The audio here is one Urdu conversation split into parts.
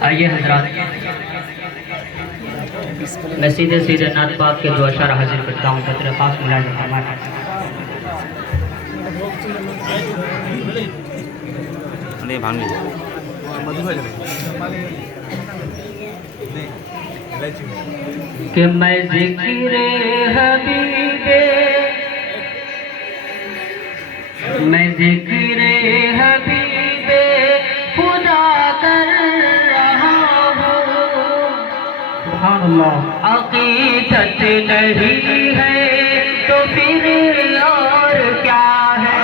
آئیے حضرات، میں سیدھے سیدھے نعت پاک کے دو اشعار حاضر کرتا ہوں، خطر خاص ملازم فرمائے۔ کہ میں ذکر حبیب، میں ذکر حبیب خدا کر رہا ہوں، سبحان اللہ، عقیدت نہیں ہے تو پھر اور کیا ہے۔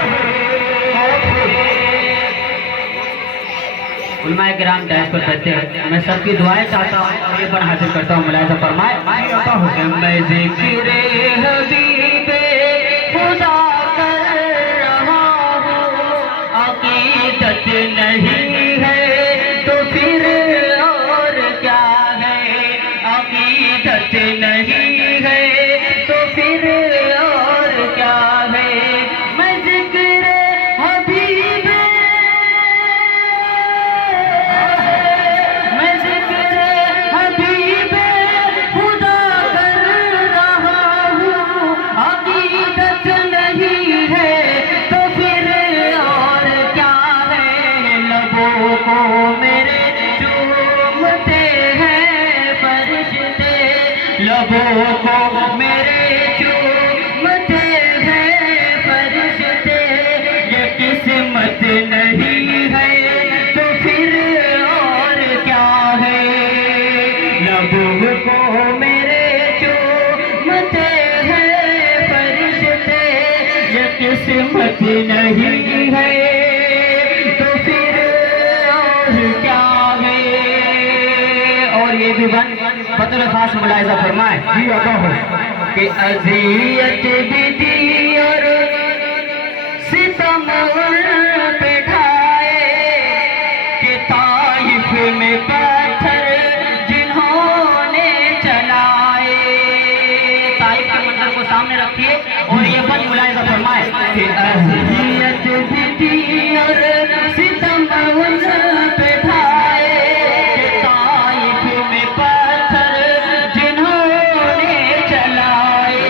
علماء کرام ڈائس پر بیٹھتے ہیں، میں سب کی دعائیں چاہتا ہوں اور یہ پر حاضر کرتا ہوں، ملاحظہ فرمائے۔ کہ میں ذکر حبیب خدا کر رہا ہوں، عقیدت نہیں ہے تو پھر اور کیا ہے، عقیدت نہیں ہے تو پھر اور کیا ہے۔ میں ذکر حبیب، میں ذکر حبیب خدا کر رہا ہوں، عقیدت نہیں ہے تو پھر اور کیا ہے۔ لبوں کو میرے چومتے ہیں فرشتے، لبوں کو میرے چومتے ہیں فرشتے، یہ قسمت نہیں ہے تو پھر اور کیا ہے۔ لبوں کو میرے چومتے ہیں فرشتے، یہ قسمت نہیں ہے تو پھر اور کیا ہے۔ اور یہ بھی بطور خاص ملاحظہ فرمائے کہ اذیت بھی دی اور ستم ان پہ ڈھائے، کہ طائف میں پتھر جنہوں نے چلائے۔ طائف کے منظر کو سامنے رکھیے اور یہ بات ملاحظہ فرمائے کہ اذیت بھی دی اور ستم ان پہ ڈھائے، کہ طائف میں پتھر جنہوں نے چلائے۔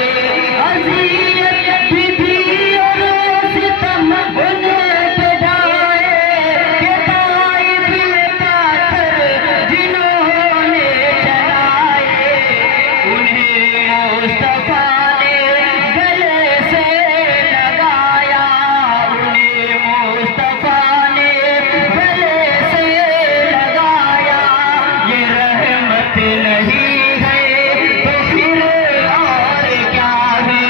اذیت بھی دی اور ستم ان پہ ڈھائے، کہ طائف میں پتھر جنہوں نے چلائے، انہیں مصطفیٰ نے گلے سے لگایا، انہیں مصطفیٰ نے گلے سے لگایا۔ یہ رحمت نہیں ہے تو پھر اور کیا ہے،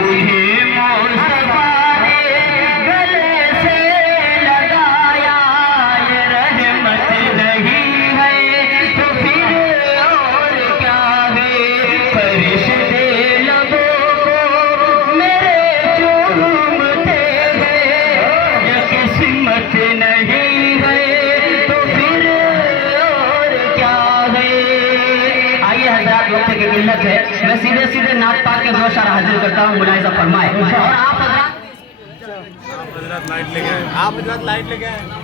انہیں مصطفیٰ نے گلے سے لگایا۔ یہ رحمت نہیں ہے تو پھر اور کیا ہے۔ فرشتے لبوں کو میرے چومتے ہیں، یہ قسمت نہیں ہے تو پھر اور کیا ہے۔ آئیے حضرات، وقت کی قلت ہے، میں سیدھے سیدھے نعت پاک کے دو اشعار حاضر کرتا ہوں، ملاحظہ فرمائے۔ اور آپ حضرات لائٹ لے کے آئے، آپ حضرات لائٹ لے کے آئے۔